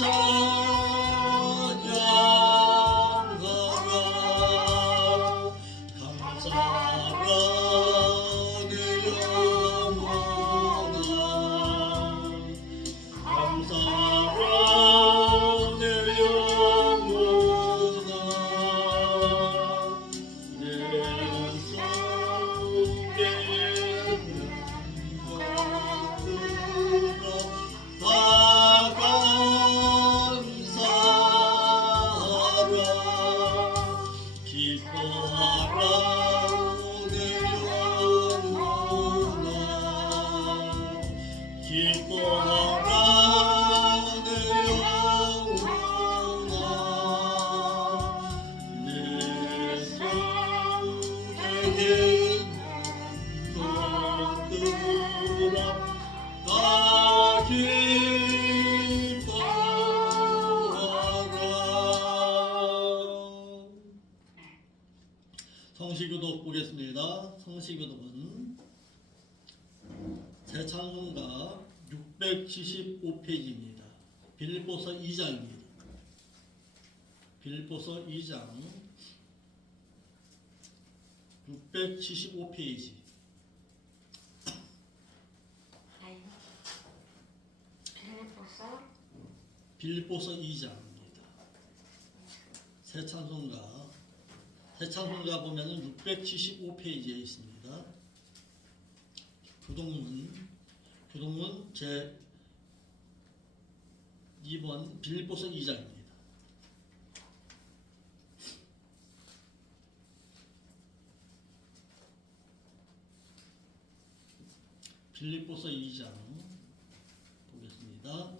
찬양하라. 감사하라 내 영혼아. 감사하라 내 영혼아. 내 속에 있는 것들아 다 감사하라. 기뻐하라 내 영혼아. 기뻐하라 내 영혼아. 내 속에 있는 것들아 다 기뻐하라. 성시교독 보겠습니다. 성시교독은 새 찬송가 675페이지입니다. 빌립보서 2장입니다. 빌립보서 2장 675페이지. 빌립보서 2장입니다. 새 찬송가 보면은 675페이지에 있습니다. 교동문 제 2번 빌립보서 2장입니다. 빌립보서 2장 보겠습니다.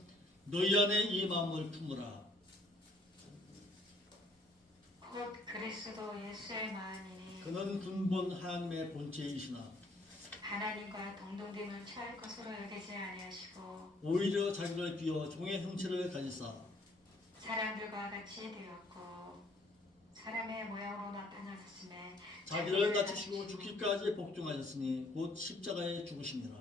너희 안에 이 마음을 품으라. 곧 그리스도 예수의 마음이니 그는 근본 하나님의 본체이시나 하나님과 동등됨을 취할 것으로 여기지 아니하시고 오히려 자기를 비워 종의 형체를 가지사 사람들과 같이 되었고 사람의 모양으로 나타나셨음에 자기를 낮추시고 죽기까지 복종하셨으니 곧 십자가에 죽으심이라.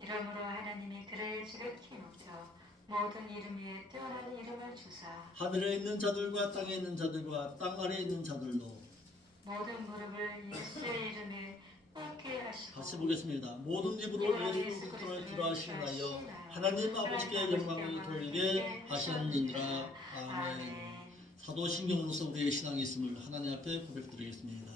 이러므로 하나님이 그를 지극히 높여 모든 이름 위에 뛰어난 이름을 주사 하늘에 있는 자들과 땅에 있는 자들과 땅 아래에 있는 자들로 모든 무릎을 예수의 이름에 꿇게 하시고 같이 보겠습니다. 모든 입으로 예수 그리스도를 기도하시나여 하나님 아버지께 영광을 돌리게 하시느니라. 아멘. 사도신경으로서 우리의 신앙이 있음을 하나님 앞에 고백드리겠습니다.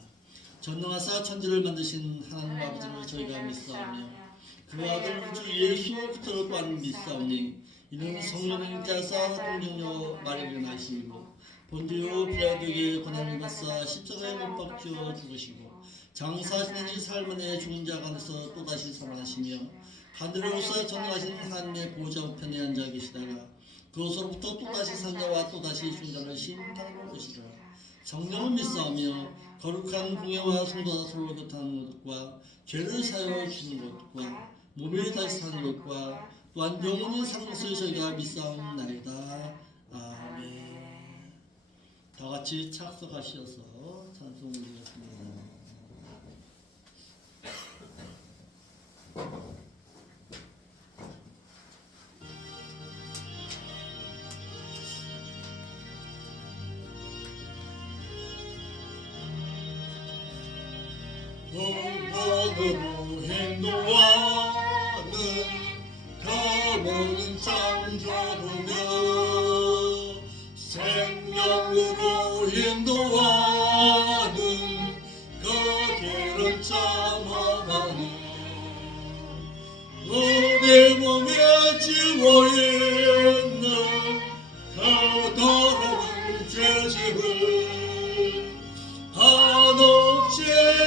전능하사 천지를 만드신 하나님 아버지를 저희가 믿사오며 그 아들 주 예수 그리스도를 또한 믿사오니 이는 성령의 자사 동정녀 마리를 낳으시고 본디오 빌라도에게 고난을 받사 십자가에 못 박혀 죽으시고 장사하시는 지 살만에 죽은 자 가운데서 또다시 살아나시며 하늘에 오사 전능하신 하나님의 보좌 우편에 앉아 계시다가 그것으로부터 또다시 산 자와 또다시 죽은 자를 심판하러 오시리라. 성령을 믿사오며 거룩한 공예와 성도가 서로 교통하는 것과 죄를 사하여 주는 것과 몸이 다시 사는 것과 또한 영원히 사는 것을 저희가 믿사옵나이다. 아멘. 다 같이 착석하시어서 찬송을 드리겠습니다. 영광으로 행동하는 가보는 창조보며 생명으로 인도하는 거기를 참아가는 우리 몸에 지워있는 그 더러운 죄짐을 한없이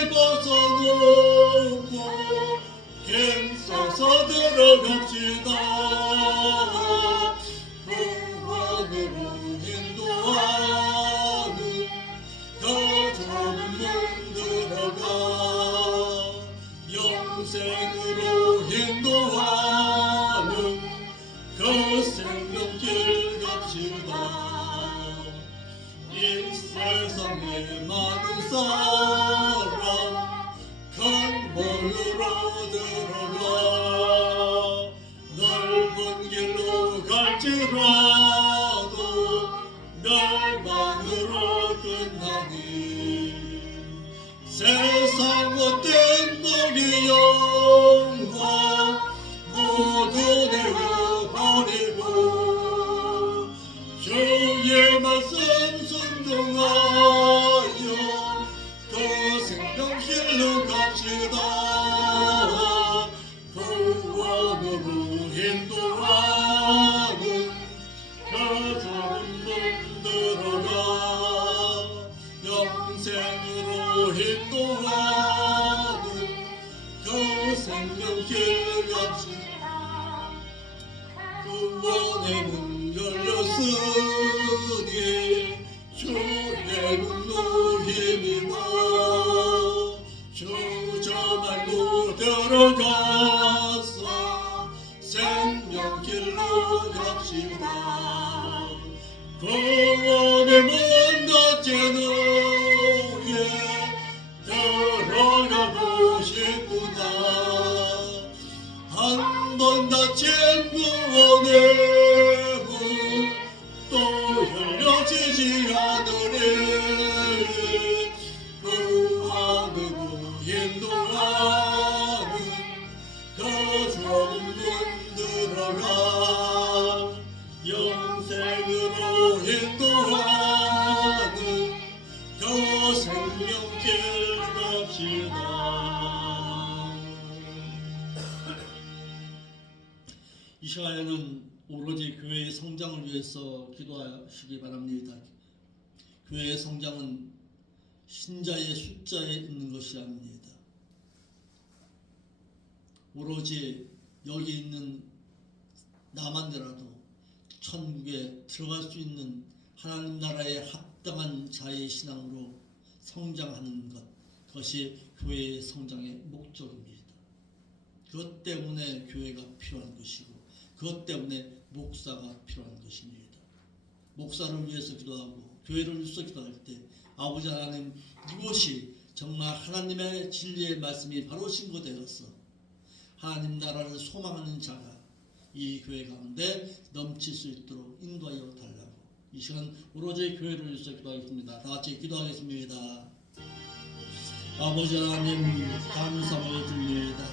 벗어놓고 힘써서 들어갑시다. 구원으로 인도하는 더 좋은 문 들어가 영생으로 인도하는 그 생명길 갑시다. 이 세상에 많은 사람 건물로 들어가 넓은 구원의 문 열렸으니 주의 문로 힘입어 주 저 말로 들어가서 생명길로 갑시다. 구원의 문 닫힌 후에 들어가고 싶구나. 한 번 닫힌 구원의 문 또 열려지지 않으리. 그 안으로 인도하는 그 좁은 문 들어가 영생으로 인도하는 그 생명길 갑시다. 이 시간에는 오로지 교회의 성장을 위해서 기도하시기 바랍니다. 교회의 성장은 신자의 숫자에 있는 것이 아닙니다. 오로지 여기 있는 나만이라도 천국에 들어갈 수 있는 하나님 나라에 합당한 자의 신앙으로 성장하는 것, 그것이 교회의 성장의 목적입니다. 그것 때문에 교회가 필요한 것이고 그것 때문에 목사가 필요한 것입니다. 목사를 위해서 기도하고 교회를 위해서 기도할 때 아버지 하나님, 이곳이 정말 하나님의 진리의 말씀이 바로 신고되어서 하나님 나라를 소망하는 자가 이 교회 가운데 넘칠 수 있도록 인도하여 달라고 이 시간 오로지 교회를 위해서 기도하겠습니다. 다 같이 기도하겠습니다. 아버지 하나님, 감사를 드립니다.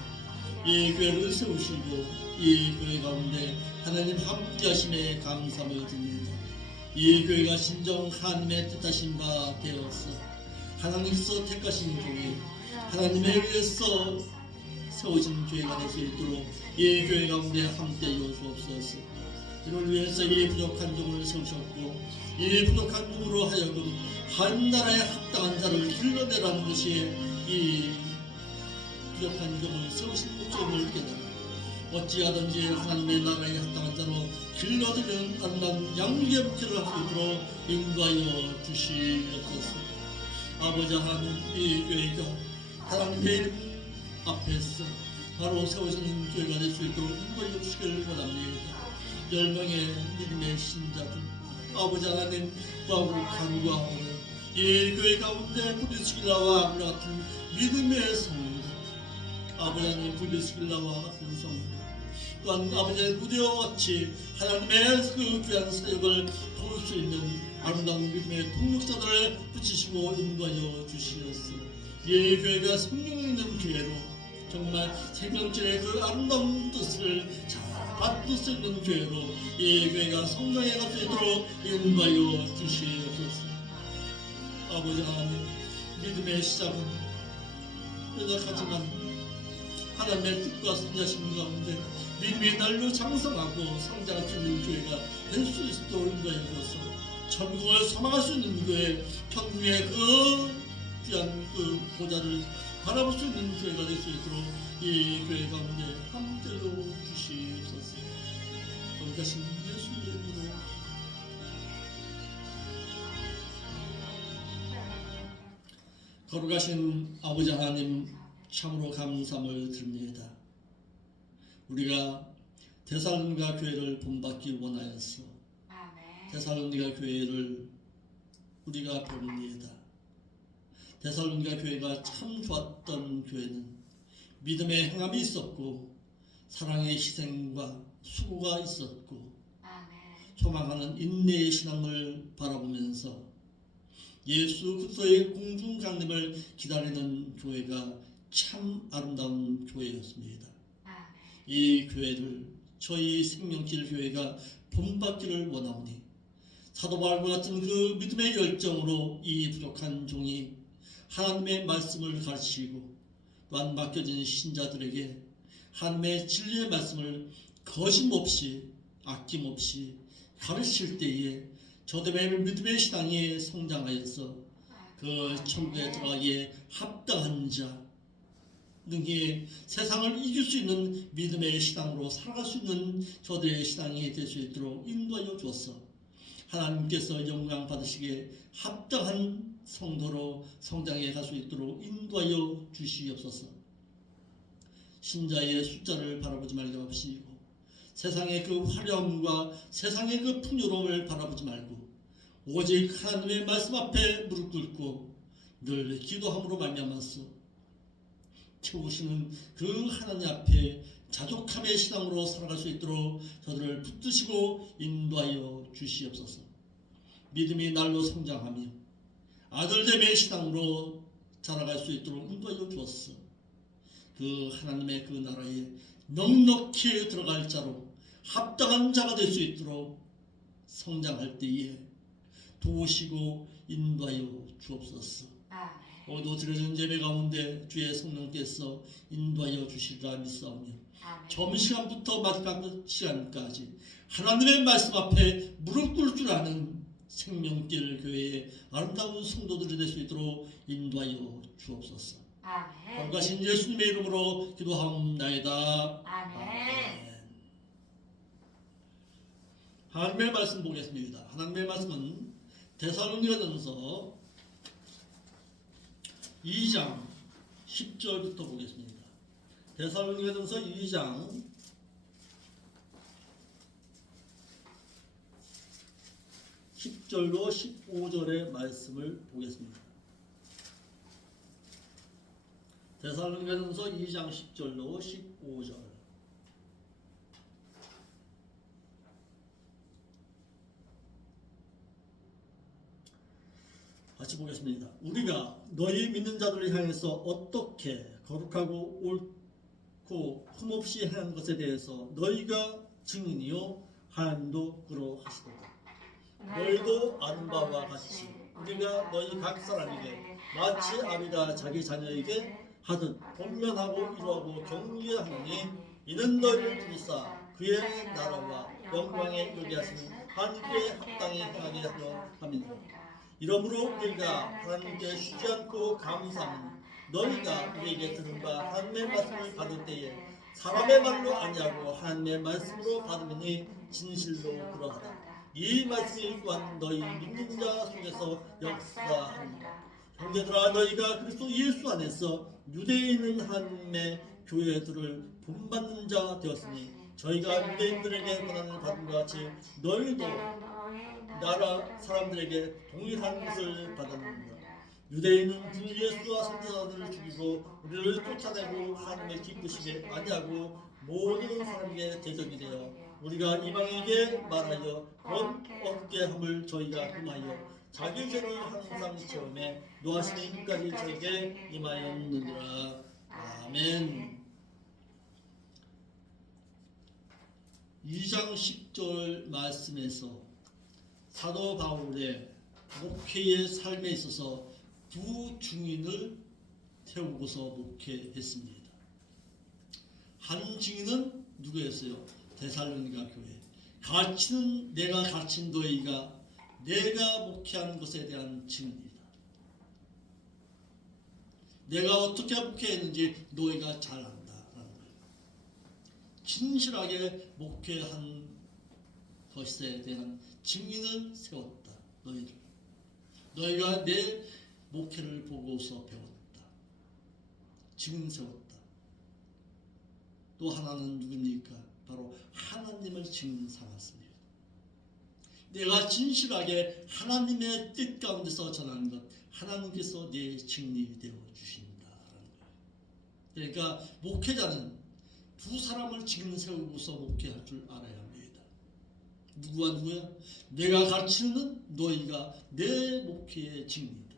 이 교회를 세우시고 이 교회 가운데 하나님 함께 하심에 감사를 드립니다. 이 교회가 진정 하나님의 뜻하신 바 되어서 하나님께서 택하신 교회, 하나님에 의해서 세워진 교회가 될 수 있도록 이 교회 가운데 함께하여 주옵소서. 이를 위해서 이 부족한 종을 세우셨고 이 부족한 종으로 하여금 한 나라에 합당한 자를 길러내라는 것이 이 부족한 종을 세우신 목적을 깨달아 어찌하든지 하나님의 나라에 합당한 자로 길러드리는 아름다운 양육의 목회를 할 수 있도록 인도하여 주시옵소서. 아버지 하나님, 이 교회가 하나님의 이름 앞에서 바로 세워지는 교회가 될 수 있도록 인도하여 주시길 바랍니다. 10명의 믿음의 신자들, 아버지 하나님, 간구하오니 이 교회 가운데 브리스길라와 아브라 같은 믿음의 성도, 아버지 하나님, 브리스길라와 같은 성도, 또한 아버지의 무대와 같이 하나님의 그 귀한 사역을 도울 수 있는 아름다운 믿음의 동력자들을 붙이시고 인도하여 주시옵소서. 이 교회가 생명 있는 교회로 정말 생명줄의 그 아름다운 뜻을 잘 받을 수 있는 교회로 이 교회가 성장해 갈 수 있도록 인도하여 주시옵소서. 아버지 하나님, 믿음의 시작은 연약하지만 하나님의 뜻과 선자심 가운데 믿음의 날로 장성하고 성장할 수 있는 교회가 될 수 있도록 인도하여 주셔서 천국을 소망할 수 있는 교회, 천국의 그 귀한 그 보좌를 바라볼 수 있는 교회가 될 수 있도록 이 교회 가운데 함께로 주시옵소서. 거룩하신 예수 이름으로 거룩하신 아버지 하나님, 참으로 감사함을 드립니다. 우리가 데살로니가 교회를 본받기 원하여서 데살로니가 교회를 우리가 봅니다. 데살로니가 교회가 참 좋았던 교회는 믿음의 행함이 있었고 사랑의 희생과 수고가 있었고 소망하는 인내의 신앙을 바라보면서 예수 그리스도의 공중 강림을 기다리는 교회가 참 아름다운 교회였습니다. 이 교회를 저희 생명길 교회가 본받기를 원하오니 사도 바울과 같은 그 믿음의 열정으로 이 부족한 종이 하나님의 말씀을 가르치고 또한 맡겨진 신자들에게 하나님의 진리의 말씀을 거심없이 아낌없이 가르칠 때에 저들의 믿음의 신앙이 성장하여서 그 천국에 들어가기에 합당한 자, 능히 세상을 이길 수 있는 믿음의 신앙으로 살아갈 수 있는 저들의 신앙이 될 수 있도록 인도하여 주었어. 하나님께서 영광 받으시기에 합당한 성도로 성장해 갈 수 있도록 인도하여 주시옵소서. 신자의 숫자를 바라보지 말게 하시고 세상의 그 화려함과 세상의 그 풍요로움을 바라보지 말고 오직 하나님의 말씀 앞에 무릎 꿇고 늘 기도함으로 말미암아서 채우시는 그 하나님 앞에 자족함의 신앙으로 살아갈 수 있도록 저들을 붙드시고 인도하여 주시옵소서. 믿음이 날로 성장하며 아들됨의 신앙으로 자라갈 수 있도록 인도하여 주었어. 그 하나님의 그 나라에 넉넉히 들어갈 자로 합당한 자가 될 수 있도록 성장할 때에 도우시고 인도하여 주옵소서. 오늘도 드려진 예배 가운데 주의 성령께서 인도하여 주시리라 믿사오며 점심시간부터 마지막 시간까지 하나님의 말씀 앞에 무릎 꿇을 줄 아는 생명길 교회의 아름다운 성도들이 될 수 있도록 인도하여 주옵소서. 거룩하신 예수님의 이름으로 기도하옵나이다. 아멘. 하나님의 말씀 보겠습니다. 하나님의 말씀은 데살로니가전서 2장 10절부터 보겠습니다. 데살로니가전서 2장 10절로 15절의 말씀을 보겠습니다. 데살로니가전서 2장 10절로 15절. 같이 보겠습니다. 우리가 너희 믿는 자들을 향해서 어떻게 거룩하고 옳고 흠없이 행한 것에 대해서 너희가 증인이요 하나님도 그러하시도다. 너희도 아는 바와 같이 우리가 너희 각 사람에게 마치 아비가 자기 자녀에게 하듯 권면하고 위로하고 격려하노니 이는 너희를 부르사 그의 나라와 영광에 이르게 하시는 하나님께 합당히 행하게 하려 함이니라. 이러므로 우리가 하나님께 쉬지 않고 감사하는 너희가 우리에게 들은 바 하나님의 말씀을 받을 때에 사람의 말로 아니하고 하나님의 말씀으로 받으니 진실로 그러하다. 이 말씀이 또한 너희 믿는 자 속에서 역사하니라. 형제들아, 너희가 그리스도 예수 안에서 유대에 있는 하나님의 교회들을 본받는 자 되었으니 저희가 유대인들에게 고난을 받은 것 같이 너희도 나라 사람들에게 동일한 것을 받았느니라. 유대인은 주 예수와 선지자들을 죽이고 우리를 쫓아내고 하나님의 기쁘시게 아니하고 모든 사람에게 대적이 되어 우리가 이방에게 말하여 곧 얻게 함을 저희가 금하여 자기 죄를 항상 체험해 노하시는 힘까지 저에게 임하였느니라. 아멘. 2장 10절 말씀에서 사도 바울의 목회의 삶에 있어서 두 증인을 세우고서 목회했습니다. 한 증인은 누구였어요? 데살로니가 교회. 가르치는 내가 가르친 너희가 내가 목회하는 것에 대한 증인이다. 내가 어떻게 목회했는지 너희가 잘 안다라는 거예요. 진실하게 목회한 것에 대한 증인을 세웠다. 너희가 내 목회를 보고서 배웠다. 증인 세웠다. 또 하나는 누굽니까? 바로 하나님을 증인 삼았습니다. 내가 진실하게 하나님의 뜻 가운데서 전하는 것, 하나님께서 내 증인이 되어 주신다라는 거예요. 그러니까 목회자는 두 사람을 증인 세우고서 목회할 줄 알아야 합니다. 누구와 누구야? 내가 가르치는 너희가 내 목회의 증인이다.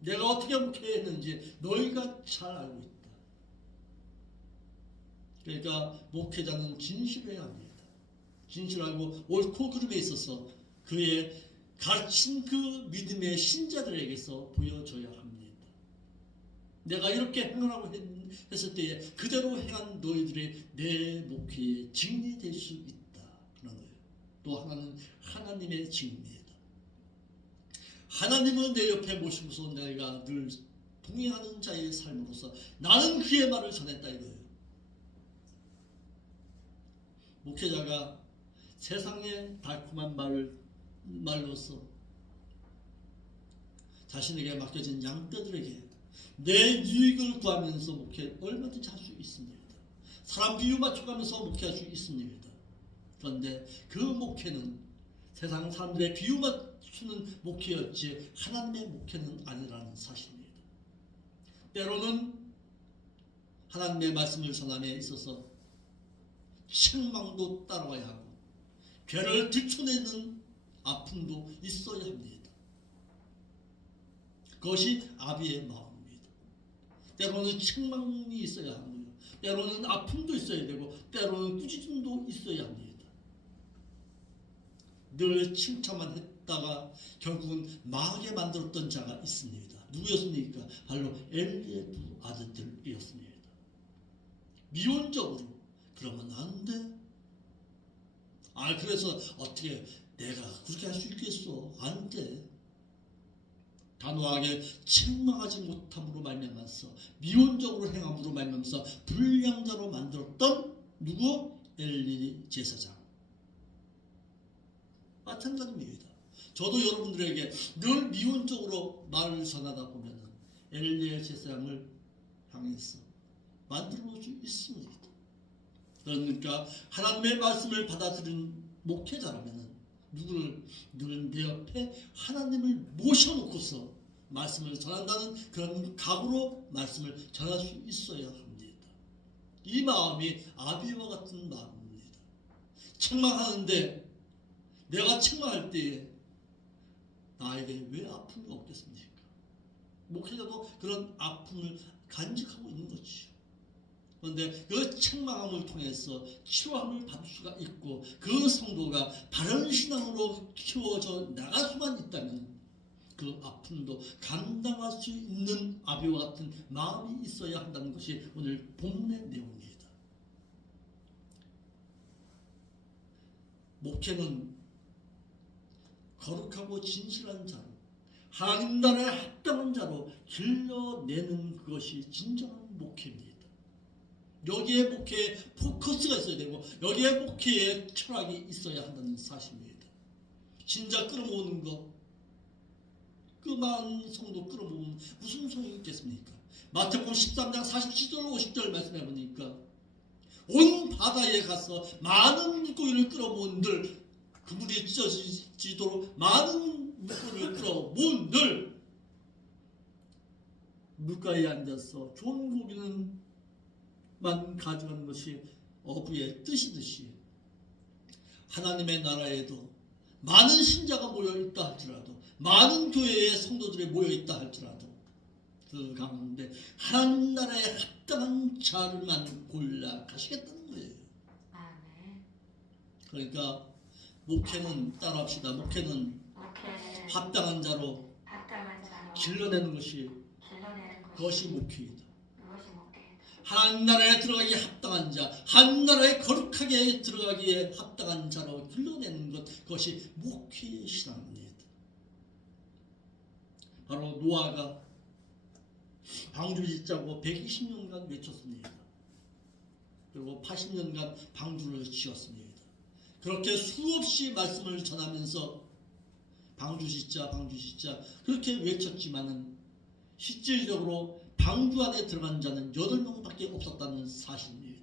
내가 어떻게 목회했는지 너희가 잘 알고 있다. 그러니까 목회자는 진실해야 합니다. 진실하고 옳고 그름에 있어서 그의 가르친 그 믿음의 신자들에게서 보여줘야 합니다. 내가 이렇게 행하라고 했을 때에 그대로 행한 너희들이 내 목회의 증인이 될 수 있다. 그런 거예요. 또 하나는 하나님의 증인이다. 하나님은 내 옆에 모시고서 내가 늘 동행하는 자의 삶으로서 나는 그의 말을 전했다 이거예요. 목회자가 세상의 달콤한 말로서 자신에게 맡겨진 양떼들에게 내 유익을 구하면서 목회 얼마든지 할 수 있습니다. 사람 비유 맞춰가면서 목회할 수 있습니다. 그런데 그 목회는 세상 사람들의 비유 맞추는 목회였지 하나님의 목회는 아니라는 사실입니다. 때로는 하나님의 말씀을 전함에 있어서 책망도 따라와야 하고 괴를 들춰내는 아픔도 있어야 합니다. 그것이 아비의 마음입니다. 때로는 책망이 있어야 하고요. 때로는 아픔도 있어야 되고 때로는 꾸짖음도 있어야 합니다. 늘 칭찬만 했다가 결국은 망하게 만들었던 자가 있습니다. 누구였습니까? 바로 엘리의 두 아들들이었습니다. 미온적으로 그러면 안 돼. 그래서 어떻게 내가 그렇게 할 수 있겠어? 안 돼. 단호하게 책망하지 못함으로 말미암아서 미온적으로 행함으로 말미암아서 불량자로 만들었던 누구? 엘리 제사장. 마찬가지입니다. 저도 여러분들에게 늘 미온적으로 말을 전하다 보면 엘리의 제사장을 향해서 만들어 볼 수 있습니다. 그러니까 하나님의 말씀을 받아들인 목회자라면 누구를 늘 내 옆에 하나님을 모셔놓고서 말씀을 전한다는 그런 각오로 말씀을 전할 수 있어야 합니다. 이 마음이 아비와 같은 마음입니다. 책망하는데 내가 책망할 때에 나에게 왜 아픔이 없겠습니까? 목회자도 그런 아픔을 간직하고 있는 거죠. 그런데 그 책망함을 통해서 치유함을 받을 수가 있고 그 성도가 바른 신앙으로 키워져 나갈 수만 있다면 그 아픔도 감당할 수 있는 아비와 같은 마음이 있어야 한다는 것이 오늘 본문의 내용입니다. 목회는 거룩하고 진실한 자로 하나님 나라에 합당한 자로 길러내는 그것이 진정한 목회입니다. 여기에 목회에 포커스가 있어야 되고 여기에 목회에 철학이 있어야 한다는 사실입니다. 신자 끌어모으는 것, 그 많은 성도 끌어모으면 무슨 소용이 있겠습니까? 마태복음 13장 47절 50절 말씀해 보니까 온 바다에 가서 많은 물고기를 끌어모은들 그물이 찢어지도록 많은 물고기를 끌어모은들 물가에 앉아서 좋은 고기는 만 가져가는 것이 어부의 뜻이듯이 하나님의 나라에도 많은 신자가 모여있다 할지라도 많은 교회의 성도들이 모여있다 할지라도 그 가운데 하나님 나라에 합당한 자를만 골라 가시겠다는 거예요. 아멘. 그러니까 목회는 따라합시다. 목회는 합당한 자로 길러내는 것이 그것이 목회이다. 하나님 나라에 들어가기에 합당한 자, 하나님 나라에 거룩하게 들어가기에 합당한 자로 길러내는 것, 그것이 목회의 신앙입니다. 바로 노아가 방주를 짓자고 120년간 외쳤습니다. 그리고 80년간 방주를 지었습니다. 그렇게 수없이 말씀을 전하면서 방주 짓자 그렇게 외쳤지만은 실질적으로 방주 안에 들어간 자는 8명밖에 없었다는 사실입니다.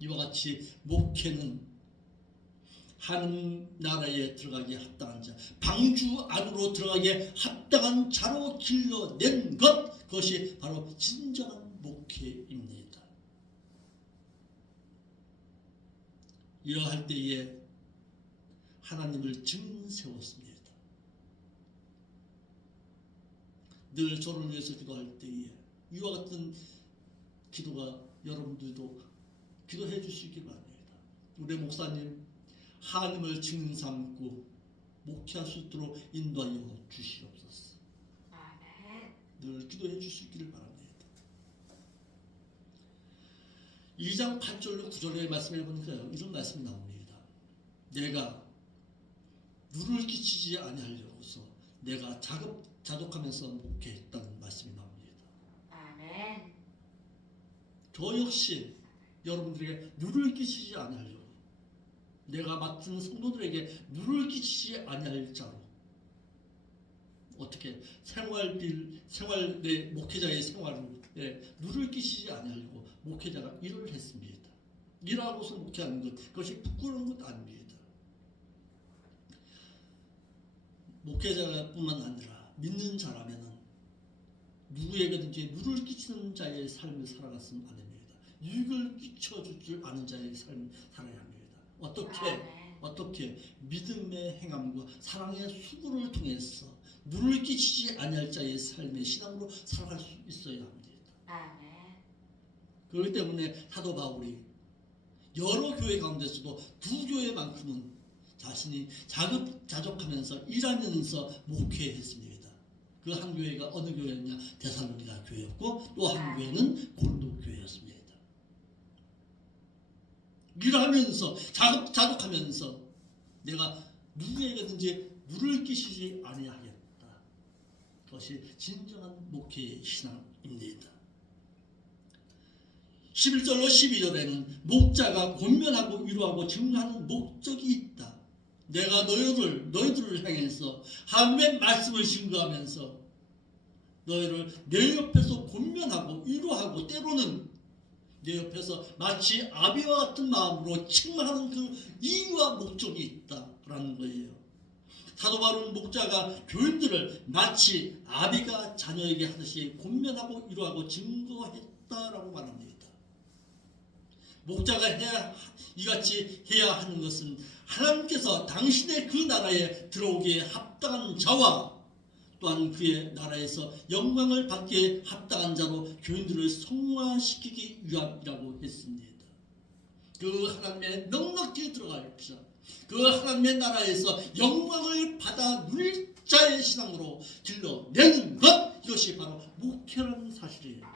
이와 같이 목회는 하나님 나라에 들어가기에 합당한 자, 방주 안으로 들어가기에 합당한 자로 길러낸 것, 그것이 바로 진정한 목회입니다. 이러할 때에 하나님을 증인 세웠습니다. 늘 저를 위해서 기도할 때에 이와 같은 기도가 여러분들도 기도해 주시기 바랍니다. 우리 목사님 하나님을 증인 삼고 목회할 수 있도록 인도하여 주시옵소서. 늘 기도해 주시기를 바랍니다. 2장 8절로 9절의 말씀을 보니까요, 이런 말씀이 나옵니다. 내가 누를 끼치지 아니하려고서 내가 자독하면서 목회했다는 말씀이 나옵니다. 저 역시 여러분들에게 누를 끼치지 아니하려고, 내가 맡은 성도들에게 누를 끼치지 아니할 자로 어떻게 내 목회자의 생활에 누를 끼치지 아니하려고 목회자가 일을 했습니다. 일하고서 목회하는 것, 그것이 부끄러운 것 아닙니다. 목회자뿐만 아니라 믿는 자라면은 누구에게든지 누를 끼치는 자의 삶을 살아갔으면 안 됩니다. 유익을 끼쳐줄 줄 아는 자의 삶을 살아야 합니다. 어떻게 믿음의 행함과 사랑의 수고를 통해서 누를 끼치지 아니할 자의 삶의 신앙으로 살아갈 수 있어야 합니다. 그렇기 때문에 사도 바울이 여러 교회 가운데서도 두 교회만큼은 자신이 자족하면서 일하면서 목회했습니다. 그 한 교회가 어느 교회였냐? 데살로니가 교회였고 또 한 교회는 고린도 교회였습니다. 일하면서 자족하면서 내가 누구에게든지 누를 끼치지 아니하겠다. 그것이 진정한 목회의 신앙입니다. 11절로 12절에는 목자가 권면하고 위로하고 증거하는 목적이 있다. 내가 너희들을 향해서 하나님의 말씀을 증거하면서 너희를 내 옆에서 권면하고 위로하고 때로는 내 옆에서 마치 아비와 같은 마음으로 책망하는 그 이유와 목적이 있다라는 거예요. 사도 바울은 목자가 교인들을 마치 아비가 자녀에게 하듯이 권면하고 위로하고 증거했다라고 말합니다. 목자가 이같이 해야 하는 것은 하나님께서 당신의 그 나라에 들어오기에 합당한 자와 또한 그의 나라에서 영광을 받기에 합당한 자로 교인들을 성화시키기 위함이라고 했습니다. 그 하나님의 넉넉히 들어갈 자, 그 하나님의 나라에서 영광을 받아 누릴 자의 신앙으로 길러내는 것, 이것이 바로 목회라는 사실이에요.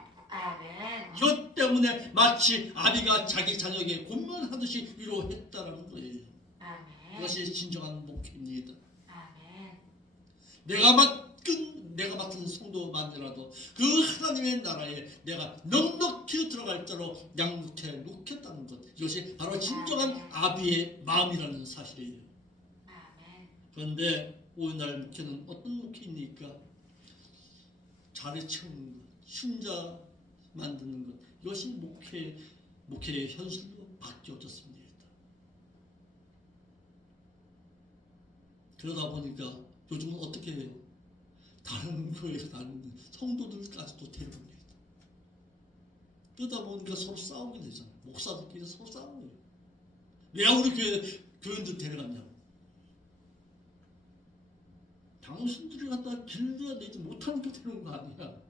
이것 때문에 마치 아비가 자기 자녀에게 권면하듯이 위로했다라는 거예요. 이것이 진정한 목회입니다. 내가 맡은 성도만이라도 그 하나님의 나라에 내가 넉넉히 들어갈 자로 양육해 놓겠다는 것, 이것이 바로 진정한 아비의 마음이라는 사실이에요. 그런데 오늘날 목회는 어떤 목회입니까? 자리 채우는 것, 신자 만드는 것, 이것이 목회의 현실로 바뀌어졌습니다. 그러다 보니까 요즘은 어떻게 해요? 다른 교회에 다니는 성도들까지도 데려옵니다. 그러다 보니까 서로 싸우게 되잖아요. 목사들끼리 서로 싸우는 거예요. 왜 우리 교인들 데려갔냐고. 당신들이 갖다 길러야 되지 못하니까 데려온 거 아니야.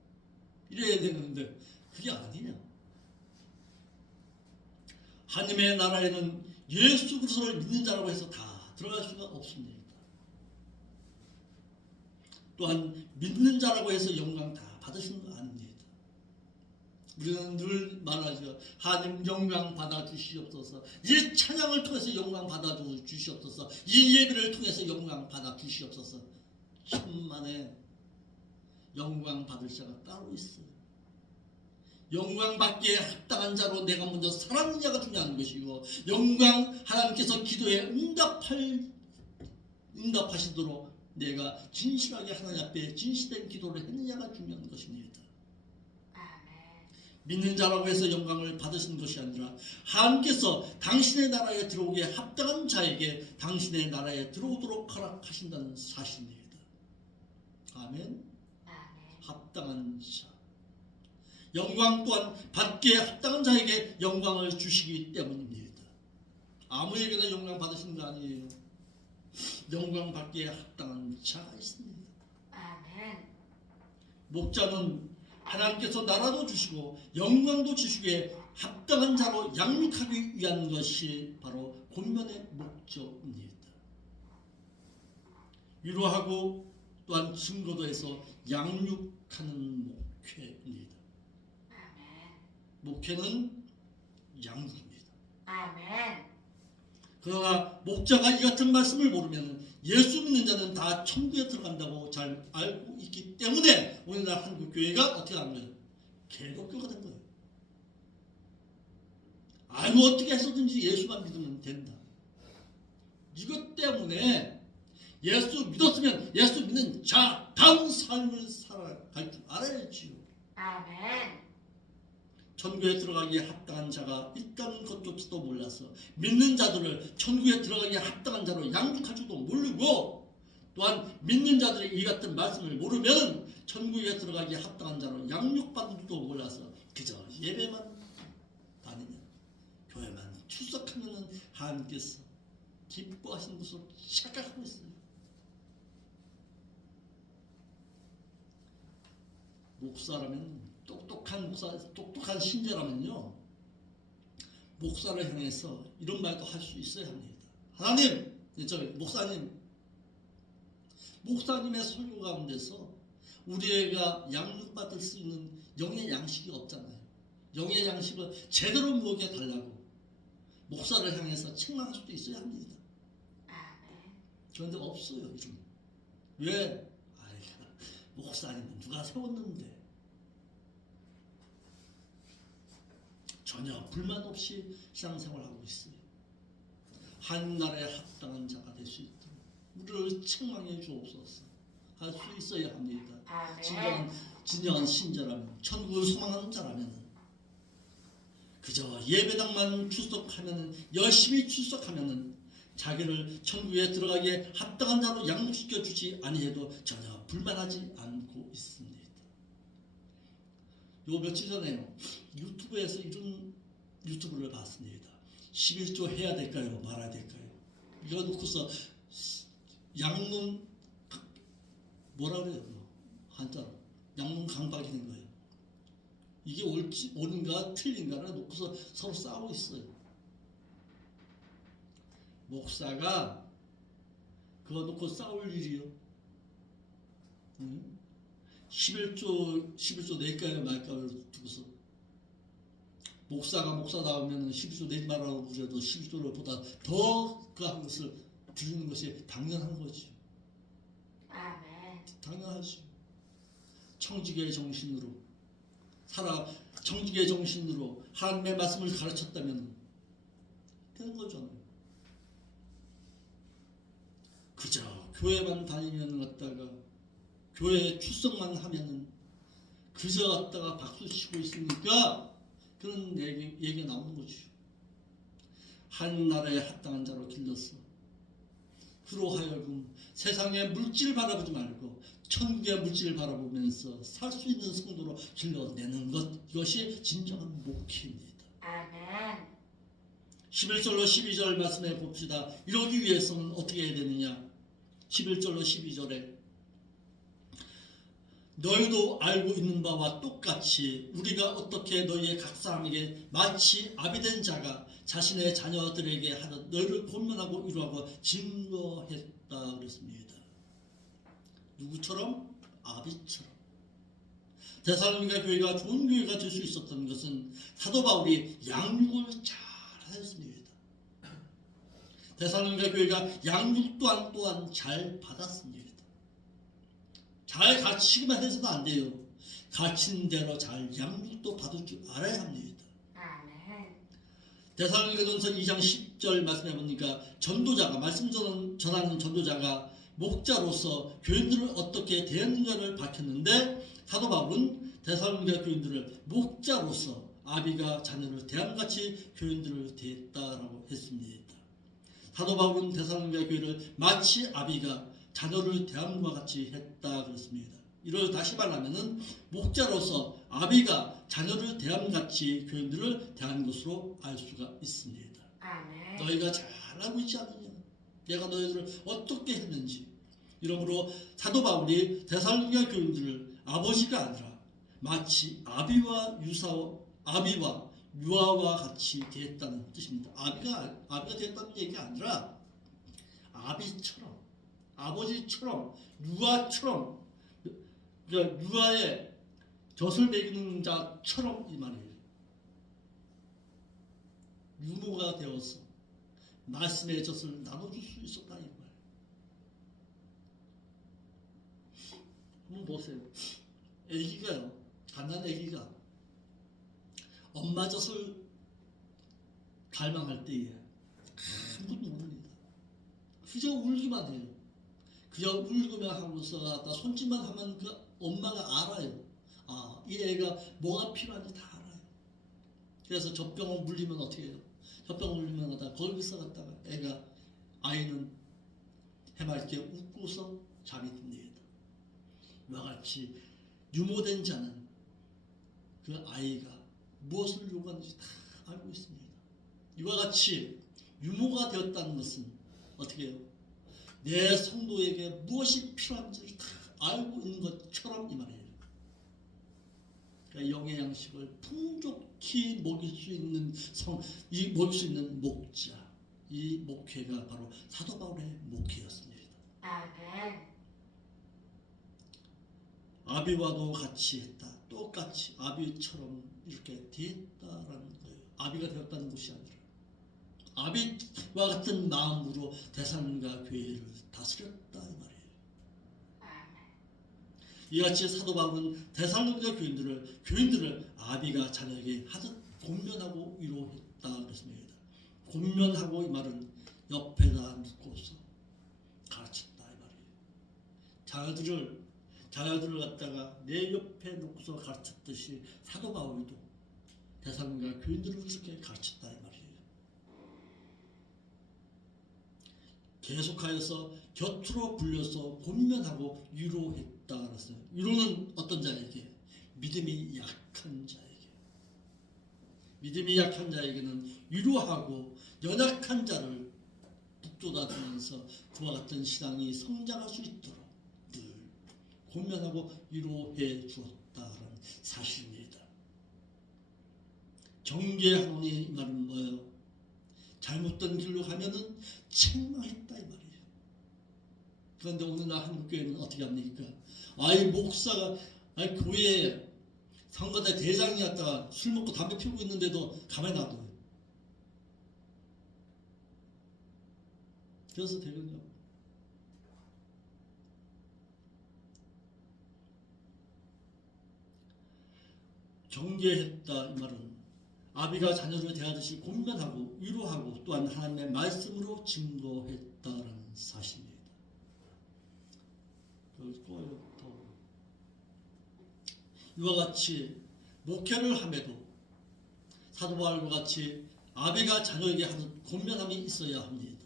이래야 되는데 그게 아니냐. 하나님의 나라에는 예수 그리스도를 믿는 자라고 해서 다 들어갈 수가 없습니다. 또한 믿는 자라고 해서 영광 다 받으시는 거 아닙니다. 우리는 늘 말하죠. 하나님 영광 받아 주시옵소서. 이 찬양을 통해서 영광 받아 주시옵소서. 이 예배를 통해서 영광 받아 주시옵소서. 천만에 영광 받을 자가 따로 있어요. 영광 받기에 합당한 자로 내가 먼저 살았느냐가 중요한 것이고, 영광 하나님께서 기도에 응답하시도록 내가 진실하게 하나님 앞에 진실된 기도를 했느냐가 중요한 것입니다. 믿는 자라고 해서 영광을 받으시는 것이 아니라 하나님께서 당신의 나라에 들어오기에 합당한 자에게 당신의 나라에 들어오도록 허락하신다는 사실입니다. 아멘. 합당한 자, 영광 또한 받기에 합당한 자에게 영광을 주시기 때문입니다. 아무에게나 영광 받으시는 거 아니에요. 영광 받기에 합당한 자가 있습니다. 목자는 하나님께서 나라도 주시고 영광도 주시기에 합당한 자로 양육하기 위한 것이 바로 권면의 목적입니다. 위로하고 또한 증거도 해서 양육하는 목회입니다. 목회는 양육입니다. 그러나 목자가 이 같은 말씀을 모르면 예수 믿는 자는 다 천국에 들어간다고 잘 알고 있기 때문에 오늘날 한국 교회가 어떻게 하는 거예요? 개독교가 된 거예요. 아이고 어떻게 해서든지 예수만 믿으면 된다. 이것 때문에 예수 믿었으면 예수 믿는 자다운 삶을 살아갈 줄 알아야지요. 아멘. 천국에 들어가기에 합당한 자가 있다는 것조차도 몰라서 믿는 자들을 천국에 들어가기에 합당한 자로 양육할 줄도 모르고, 또한 믿는 자들이 이 같은 말씀을 모르면 천국에 들어가기에 합당한 자로 양육받는 줄도 몰라서 그저 예배만 다니면, 교회만 출석하면 하나님께서 기뻐하시는 것으로 착각하고 있어요. 목사라면, 똑똑한 목사, 똑똑한 신자라면요, 목사를 향해서 이런 말도 할 수 있어야 합니다. 하나님, 목사님의 설교 가운데서 우리가 양육받을 수 있는 영의 양식이 없잖아요. 영의 양식을 제대로 먹여 달라고 목사를 향해서 책망할 수도 있어야 합니다. 그런데 없어요, 요즘. 왜? 목사님은 누가 세웠는데. 전혀 불만 없이 신앙생활하고 있어요. 하나님나라에 합당한 자가 될 수 있도록 우리를 책망해 주옵소서. 할 수 있어야 합니다. 진정한 신자라면, 천국을 소망하는 자라면 그저 예배당만 출석하면, 열심히 출석하면 자기를 천국에 들어가기에 합당한 자로 양육시켜 주지 아니해도 전혀 불만하지 않고 있습니다. 요 며칠 전에요, 유튜브에서 이런 유튜브를 봤습니다. 11조 해야 될까요? 말아야 될까요? 이거 놓고서 양론, 뭐라 그래요? 한자 양론 강박이 된 거예요. 이게 옳은가 틀린가를 놓고서 서로 싸우고 있어요. 목사가 그거 놓고 싸울 일이요. 11조 낼까요 말까를 두고서, 목사가 목사 나오면 11조 내지 말라고 그래도 11조를 보다 더 그 것을 드리는 것이 당연한 거지. 아멘. 당연하지. 청지기의 정신으로 청지기의 정신으로 하나님의 말씀을 가르쳤다면 되는 거잖아요. 그저 교회만 다니면 갔다가 교회에 출석만 하면은 그저 갔다가 박수 치고 있으니까 그런 얘기가 나오는 거죠. 하나님나라에 합당한 자로 길러서 그로 하여금 세상의 물질을 바라보지 말고 천국의 물질을 바라보면서 살 수 있는 성도로 길러내는 것, 이것이 진정한 목회입니다. 아멘. 11절로 12절 말씀해 봅시다. 이러기 위해서는 어떻게 해야 되느냐? 11절로 12절에 너희도 알고 있는 바와 똑같이 우리가 어떻게 너희의 각 사람에게 마치 아비된 자가 자신의 자녀들에게 하듯 너희를 권면하고 위로하고 증거했다 그랬습니다. 누구처럼? 아비처럼. 데살로니가 교회가 좋은 교회가 될 수 있었던 것은 사도 바울이 양육을 잘 하였습니다. 데살로니가 교회가 양육 또한 잘 받았습니다. 잘 가르치기만 해서도 안 돼요. 가르친 대로 잘 양육도 받을 줄 알아야 합니다. 데살로니가전서 2장 10절 말씀해 보니까 전도자가, 말씀 전하는 전도자가 목자로서 교인들을 어떻게 대했는가를 밝혔는데, 사도 바울은 데살로니가 교인들을 목자로서 아비가 자녀를 대함같이 교인들을 대했다라고 했습니다. 사도 바울은 데살로니가 교회를 마치 아비가 자녀를 대함과 같이 했다 그랬습니다. 이를 다시 말하면은 목자로서 아비가 자녀를 대함같이 교인들을 대한 것으로 알 수가 있습니다. 아멘. 너희가 잘 알고 있지 않느냐? 내가 너희들을 어떻게 했는지. 이러므로 사도 바울이 데살로니가 교인들을 아버지가 아니라 마치 아비와 유아와 같이 대했다는 뜻입니다. 아비가 대했다는 얘기가 아니라 아비처럼, 아버지처럼, 유아처럼, 유아의 젖을 먹이는 자처럼, 이 말이에요. 유모가 되어서 말씀의 젖을 나눠줄 수 있었다, 이 말. 한번 보세요. 애기가요, 갓난 애기가 엄마 젖을 갈망할 때에 아무것도 모릅니다. 그저 울기만 해요. 그저 울기만 하고서 갖다 손짓만 하면 그 엄마가 알아요. 아, 이 애가 뭐가 필요한지 다 알아요. 그래서 젖병을 물리면 어떻게 해요? 젖병을 물리면 갖다 거기서 갖다가 아이는 해맑게 웃고서 잠이 듭니다. 이와 같이 유모된 자는 그 아이가 무엇을 요구하는지 다 알고 있습니다. 이와 같이 유모가 되었다는 것은 어떻게 해요? 내 성도에게 무엇이 필요한지를 다 알고 있는 것처럼 이 말이에요. 그러니까 영의 양식을 풍족히 먹일 수 있는 먹일 수 있는 목자, 이 목회가 바로 사도 바울의 목회였습니다. 아멘. 아비와도 같이 했다. 똑같이 아비처럼 이렇게 됐다라는 거예요. 아비가 되었다는 것이 아니라 아비와 같은 마음으로 데살로니가 교회를 다스렸다 이 말이에요. 이같이 사도 바울은 데살로니가 교인들을 아비가 자녀에게 하듯 권면하고 위로했다 그랬습니다. 권면하고 이 말은 옆에다 놓고서 가르쳤다 이 말이에요. 자녀들을 갖다가 내 옆에 놓고서 가르쳤듯이 사도 바울도 데살로니가 교인들을 그렇게 가르쳤다 이 말이에요. 계속하여서 곁으로 불려서 권면하고 위로했다 그랬어요. 위로는 어떤 자에게? 믿음이 약한 자에게는 위로하고 연약한 자를 북돋아주면서 그와 같은 신앙이 성장할 수 있도록 늘 권면하고 위로해 주었다는 사실입니다. 경계하노니 이 말은 뭐예요? 잘못된 길로 가면은 책망했다 이 말이에요. 그런데 오늘날 한국교회는 어떻게 합니까? 아이 목사가 교회에 선거대 대장이 왔다가 술 먹고 담배 피우고 있는데도 가만히 놔둬요. 그래서 되겠냐고. 경계했다 이 말은 아비가 자녀를 대하듯이 권면하고 위로하고 또한 하나님의 말씀으로 증거했다라는 사실입니다. 이와 같이 목회를 함에도 사도 바울과 같이 아비가 자녀에게 하는 권면함이 있어야 합니다.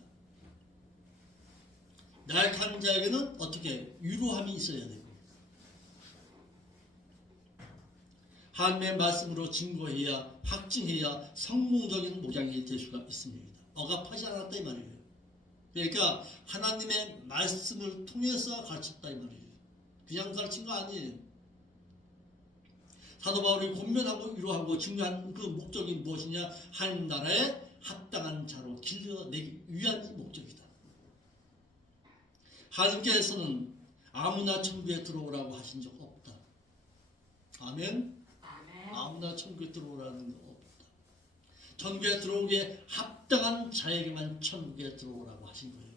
나약한 자에게는 어떻게 위로함이 있어야 되고 하나님의 말씀으로 증거해야 확증해야 성공적인 목양이 될 수가 있습니다. 억압하지 않았다 이 말이에요. 그러니까 하나님의 말씀을 통해서 가르쳤다 이 말이에요. 그냥 가르친 거 아니에요. 사도 바울이 권면하고 위로하고 중요한 그 목적이 무엇이냐? 한 나라에 합당한 자로 길러내기 위한 목적이다. 하나님께서는 아무나 천국에 들어오라고 하신 적 없다. 아멘. 아무나 천국에 들어오라는 거 없다. 천국에 들어오기에 합당한 자에게만 천국에 들어오라고 하신 거예요.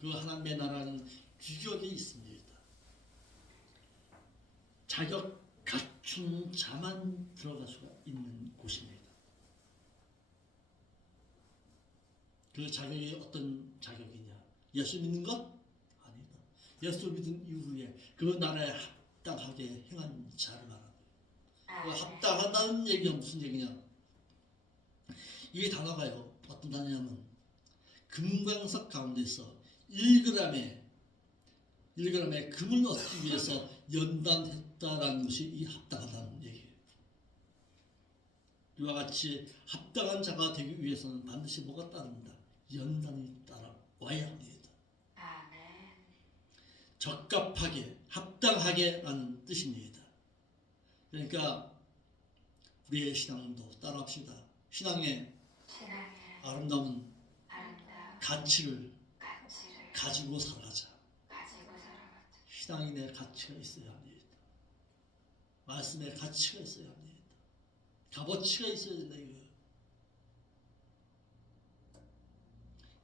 그 하나님의 나라는 규격이 있습니다. 자격 갖춘 자만 들어갈 수가 있는 곳입니다. 그 자격이 어떤 자격이냐? 예수 믿는 것? 아니다. 예수 믿은 이후에 그 나라에 합당하게 행한 자를 말합니다. 그 합당하다는 얘기가 무슨 얘기냐? 이 단어가요. 어떤 단어냐면 금광석 가운데서 1g의 금을 얻기 위해서 연단했다라는 것이 이 합당하다는 얘기예요. 이와 같이 합당한 자가 되기 위해서는 반드시 뭐가 따릅니다. 연단이 따라와야 합니다. 적합하게, 합당하게 라는 뜻입니다. 그러니까 우리의 신앙도 따라합시다. 신앙의 아름다운 가치를 가지고 살아가자. 신앙인의 가치가 있어야 합니다. 말씀의 가치가 있어야 합니다. 값어치가 있어야 된다 이거예요.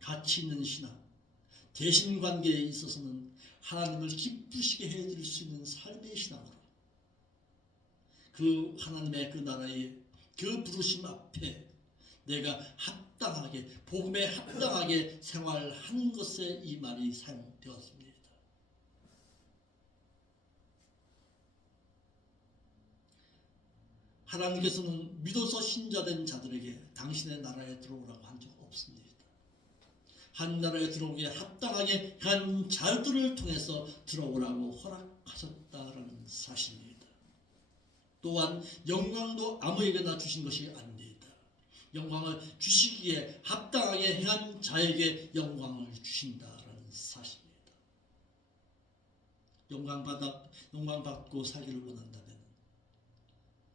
가치 있는 신앙, 대신관계에 있어서는 하나님을 기쁘시게 해드릴 수 있는 삶의 신앙으로 그 하나님의 그 나라의 그 부르심 앞에 내가 합당하게 복음에 합당하게 생활하는 것에 이 말이 사용되었습니다. 하나님께서는 믿어서 신자된 자들에게 당신의 나라에 들어오라고 한 적 없습니다. 한 나라에 들어오기에 합당하게 한 자들을 통해서 들어오라고 허락하셨다라는 사실입니다. 또한 영광도 아무에게나 주신 것이 아닙니다. 영광을 주시기에 합당하게 한 자에게 영광을 주신다라는 사실입니다. 영광 받고 살기를 원한다면